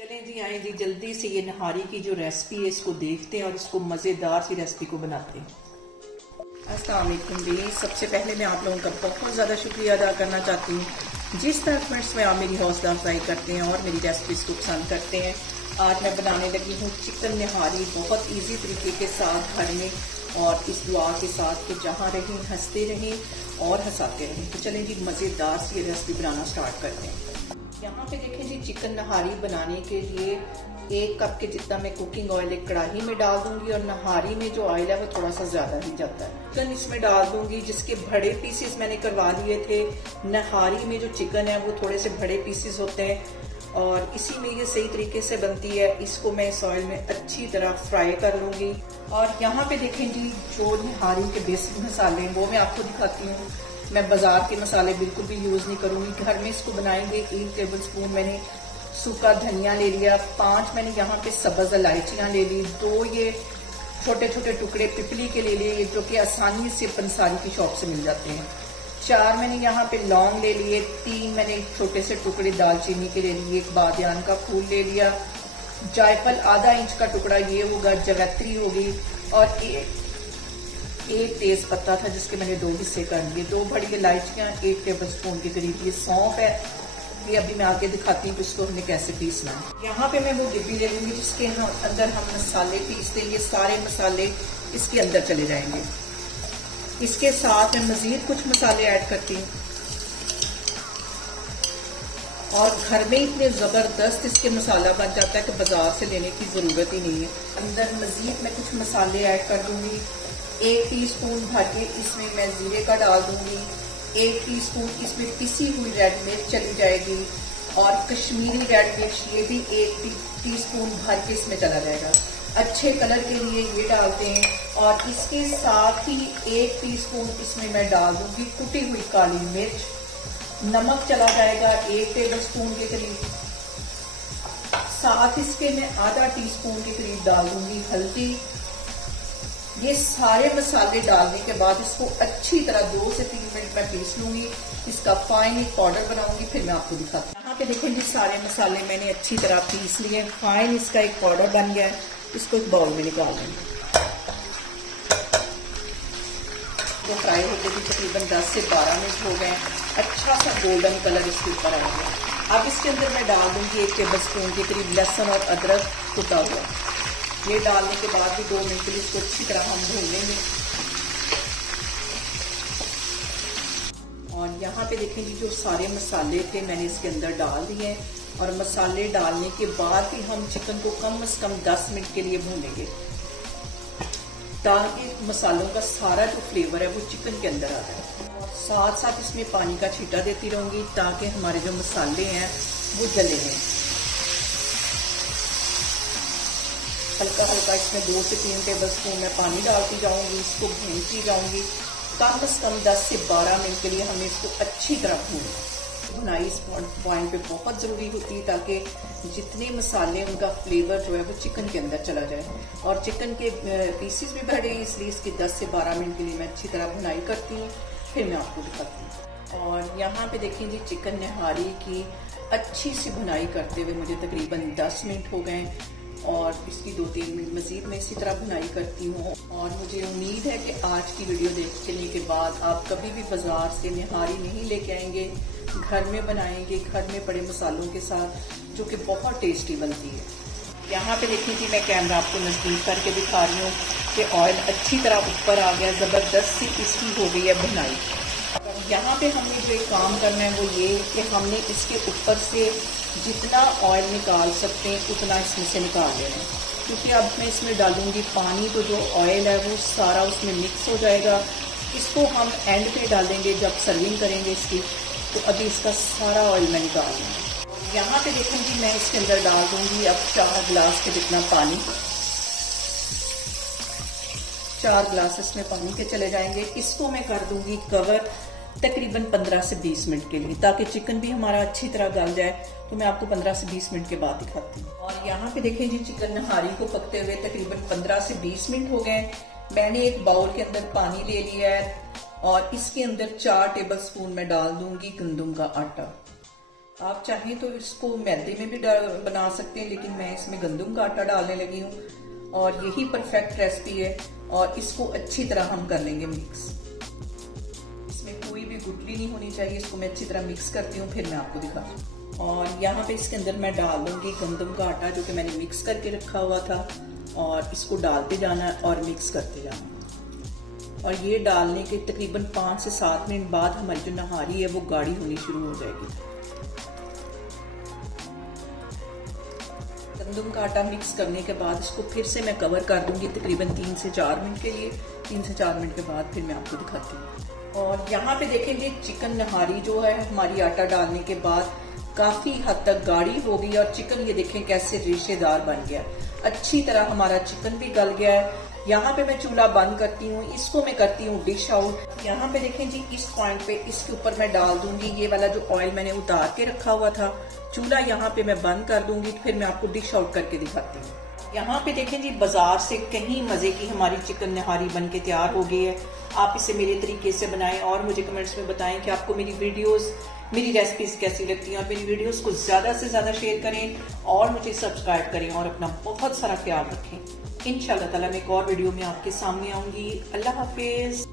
चलें जी, आए जी, जल्दी से ये नहारी की जो रेसिपी है इसको देखते हैं और इसको मज़ेदार सी रेसिपी को बनाते हैं। अस्सलाम वालेकुम जी। सबसे पहले मैं आप लोगों का बहुत ज़्यादा शुक्रिया अदा करना चाहती हूँ जिस तरह फ्रेंड्स में आप मेरी हौसला अफजाई करते हैं और मेरी रेसिपीज़ को पसंद करते हैं। आज मैं बनाने लगी हूँ चिकन नहारी बहुत ईजी तरीके के साथ घर में, और इस दुआ के साथ कि जहाँ रहें हंसते रहें और हंसाते रहें। तो चलें जी, मज़ेदार सी रेसिपी बनाना स्टार्ट करते हैं। यहाँ पे देखें जी, चिकन नहारी बनाने के लिए 1 कप के जितना मैं कुकिंग ऑयल एक कढ़ाई में डाल दूंगी, और नहारी में जो ऑयल है वो थोड़ा सा ज़्यादा ही जाता है। चिकन इसमें डाल दूंगी जिसके बड़े पीसेस मैंने करवा लिए थे। नहारी में जो चिकन है वो थोड़े से बड़े पीसेस होते हैं और इसी में ये सही तरीके से बनती है। इसको मैं इस ऑयल में अच्छी तरह फ्राई कर लूँगी। और यहाँ पे देखें जी, जो नहारी के बेसिक मसाले हैं वो मैं आपको दिखाती हूँ। मैं बाजार के मसाले बिल्कुल भी यूज़ नहीं करूँगी, घर में इसको बनाएंगे। 1 टेबल स्पून मैंने सूखा धनिया ले लिया, 5 मैंने यहाँ पे सब्ज़ इलायचियाँ ले ली, 2 ये छोटे छोटे टुकड़े पिपली के ले लिए जो कि आसानी से पंसारी की शॉप से मिल जाते हैं, 4 मैंने यहाँ पे लौंग ले लिए, 3 मैंने छोटे से टुकड़े दालचीनी के ले लिए, 1 बादियान का फूल ले लिया, जायफल आधा इंच का टुकड़ा ये होगा, जवैत्री होगी, और एक तेज पत्ता था जिसके मैंने 2 हिस्से कर लिए, 2 बड़ी इलायचियाँ, 1 टेबल स्पून के करीब ये सौंफ है। ये अभी मैं आगे दिखाती हूँ कि इसको हमने कैसे पीसना है। यहाँ पे मैं वो डिब्बी ले लूँगी जिसके अंदर हम मसाले पीस देंगे। सारे मसाले इसके अंदर चले जाएंगे। इसके साथ मैं मजीद कुछ मसाले ऐड करती हूँ, और घर में इतने ज़बरदस्त इसके मसाला बन जाता है कि बाजार से लेने की ज़रूरत ही नहीं है। अंदर मजीद मैं कुछ मसाले ऐड कर दूँगी। 1 टीस्पून भर के इसमें मैं जीरे का डाल दूँगी, 1 टीस्पून इसमें पिसी हुई रेड मिर्च चली जाएगी, और कश्मीरी रेड मिर्च ये भी 1 टीस्पून भर के इसमें चला जाएगा। अच्छे कलर के लिए ये डालते हैं। और इसके साथ ही 1 टीस्पून इसमें मैं डाल दूँगी कुटी हुई काली मिर्च। नमक चला जाएगा 1 टेबल स्पून के करीब। साथ इसके मैं आधा टीस्पून के करीब डाल दूंगी हल्दी। ये सारे मसाले डालने के बाद इसको अच्छी तरह 2 से 3 मिनट मैं पीस लूंगी। इसका फाइन एक पाउडर बनाऊंगी, फिर मैं आपको दिखाती हूँ। यहाँ पे देखिए जी, सारे मसाले मैंने अच्छी तरह पीस लिए, फाइन इसका एक पाउडर बन गया है। इसको एक बाउल में निकाल लेंगे। तो फ्राई होते भी तकरीबन 10 से 12 मिनट हो गए। अच्छा सा गोल्डन कलर इसके ऊपर आएगा। अब इसके अंदर मैं डाल दूंगी 1 टेबल स्पून के करीब लहसुन और अदरक कुटा हुआ। ये डालने के बाद भी 2 मिनट के लिए इसको अच्छी तरह हम भून लेंगे। और यहाँ पे देखें जी, जो सारे मसाले थे मैंने इसके अंदर डाल दिए, और मसाले डालने के बाद भी हम चिकन को कम से कम 10 मिनट के लिए भूनेंगे, ताकि मसालों का सारा जो फ्लेवर है वो चिकन के अंदर आ जाए। साथ साथ इसमें पानी का छींटा देती रहूंगी ताकि हमारे जो मसाले हैं वो जले नहीं। हल्का हल्का इसमें 2 से 3 टेबल स्पून मैं पानी डालती जाऊंगी, इसको भूनती जाऊंगी। कम से कम 10 से 12 मिनट के लिए हमें इसको अच्छी तरह भूनना। भुनाई इस पॉइंट पे बहुत ज़रूरी होती है ताकि जितने मसाले उनका फ्लेवर जो है वो चिकन के अंदर चला जाए। और चिकन के पीसेस भी बड़े हैं, इसलिए इसकी 10 से 12 मिनट के लिए मैं अच्छी तरह भुनाई करती हूँ, फिर मैं आपको दिखाती हूँ। और यहाँ पे देखें जी, चिकन नहारी की अच्छी सी भुनाई करते हुए मुझे तकरीबन 10 मिनट हो गए, और इसकी 2-3 मिनट मजीद मैं इसी तरह भुनाई करती हूँ। और मुझे उम्मीद है कि आज की वीडियो देखने के बाद आप कभी भी बाजार से नहारी नहीं लेके आएंगे, घर में बनाएंगे, घर में पड़े मसालों के साथ, जो कि बहुत टेस्टी बनती है। यहाँ पे देखिए कि मैं कैमरा आपको नज़दीक करके दिखा रही हूँ कि ऑयल अच्छी तरह ऊपर आ गया, ज़बरदस्त सी इसकी हो गई है भुनाई। यहाँ पे हमने जो एक काम करना है वो ये कि हमने इसके ऊपर से जितना ऑयल निकाल सकते हैं उतना इसमें से निकाल लेना है, क्योंकि अब मैं इसमें डालूंगी पानी, तो जो ऑयल है वो सारा उसमें मिक्स हो जाएगा। इसको हम एंड पे डालेंगे जब सर्विंग करेंगे इसकी, तो अभी इसका सारा ऑयल मैं निकाल लूँगी। यहाँ पे देखूँगी मैं इसके अंदर डाल दूँगी अब 4 गिलास के जितना पानी। 4 गिलास इसमें पानी के चले जाएंगे। इसको मैं कर दूँगी कवर तकरीबन 15 से 20 मिनट के लिए, ताकि चिकन भी हमारा अच्छी तरह गल जाए। तो मैं आपको 15 से 20 मिनट के बाद दिखाती हूँ। और यहाँ पे देखें जी, चिकन नहारी को पकते हुए तकरीबन 15 से 20 मिनट हो गए। मैंने एक बाउल के अंदर पानी ले लिया है, और इसके अंदर 4 टेबल स्पून मैं डाल दूंगी गंदम का आटा। आप चाहें तो इसको मैदे में भी बना सकते हैं, लेकिन मैं इसमें गंदम का आटा डालने लगी हूँ और यही परफेक्ट रेसिपी है। और इसको अच्छी तरह हम कर लेंगे मिक्स। इसमें कोई भी गुठली नहीं होनी चाहिए। इसको मैं अच्छी तरह मिक्स करती हूँ, फिर मैं आपको दिखाती हूँ। और यहाँ पे इसके अंदर मैं डाल दूंगी गंदम का आटा जो कि मैंने मिक्स करके रखा हुआ था, और इसको डालते जाना और मिक्स करते जाना। और ये डालने के तकरीबन 5 से 7 मिनट बाद हमारी जो नहारी है वो गाढ़ी होनी शुरू हो जाएगी। गंदम का आटा मिक्स करने के बाद इसको फिर से मैं कवर कर दूंगी तकरीबन 3 से 4 मिनट के लिए। 3 से 4 मिनट के बाद फिर मैं आपको दिखाती हूँ। और यहाँ पे देखेंगे चिकन नहारी जो है हमारी आटा डालने के बाद काफी हद तक गाढ़ी हो गई, और चिकन ये देखें कैसे रेशेदार बन गया। अच्छी तरह हमारा चिकन भी गल गया है। यहाँ पे मैं चूल्हा बंद करती हूँ, इसको मैं करती हूँ डिश आउट। यहाँ पे देखें जी, इस पॉइंट पे इसके ऊपर मैं डाल दूंगी ये वाला जो ऑयल मैंने उतार के रखा हुआ था। चूल्हा यहाँ पे मैं बंद कर दूंगी, फिर मैं आपको डिश आउट करके दिखाती हूँ। यहाँ पे देखें जी, बाजार से कहीं मजे की हमारी चिकन नहारी बन के तैयार हो गई है। आप इसे मेरे तरीके से बनाएं और मुझे कमेंट्स में बताएं कि आपको मेरी वीडियोस, मेरी रेसिपीज कैसी लगती हैं। और मेरी वीडियोस को ज्यादा से ज्यादा शेयर करें और मुझे सब्सक्राइब करें और अपना बहुत सारा ख्याल रखें। इंशाल्लाह ताला मैं एक और वीडियो में आपके सामने आऊंगी। अल्लाह हाफिज।